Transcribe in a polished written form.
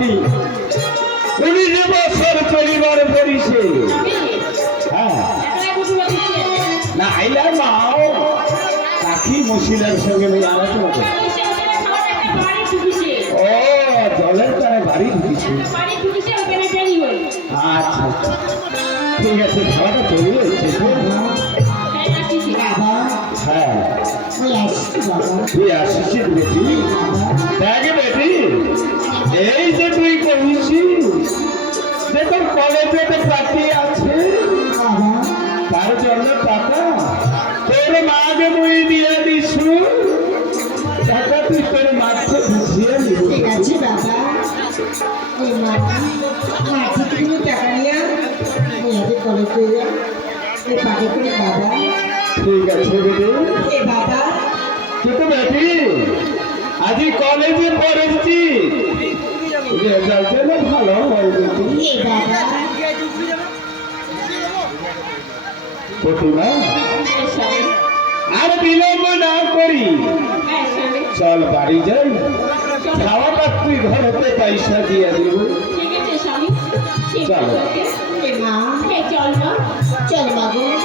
সভাপতি 19 বছর পরিবার পরিষে হ্যাঁ না আইলার মাও কাকি মশিলার সঙ্গে আলোচনা করে ও জলের তারা বাড়ি ঢুকেছে আচ্ছা ঠিক আছে খাওয়াটা তৈরি হচ্ছে হ্যাঁ তুই আসিস বেটি দেখ বেটি এই যে তুই কহিস যে তোর কলেজে পার্টি আছে তার জন্য টাকা তোর মাকে বই দিয়ে দিস টাকা তুই তোর মাকে বুঝিয়ে নিবি ঠিক আছে বাবা ওই মাটি তুমি টাকা নিয়ে মেয়েদের কলেজে যা ওই পাকে করে বাবা ঠিক আছে বেটি এ বাবা কিন্তু বেটি আজ কলেজে পড়েছি রেজাল্ট ভালো হয় বেটি এ বাবা প্রতিমা আর বিলম্ব না করি চল বাড়ি যাই খাওয়াটা তুই ঘরেতে পয়সা দিয়ে দিব এ মা চল মা গো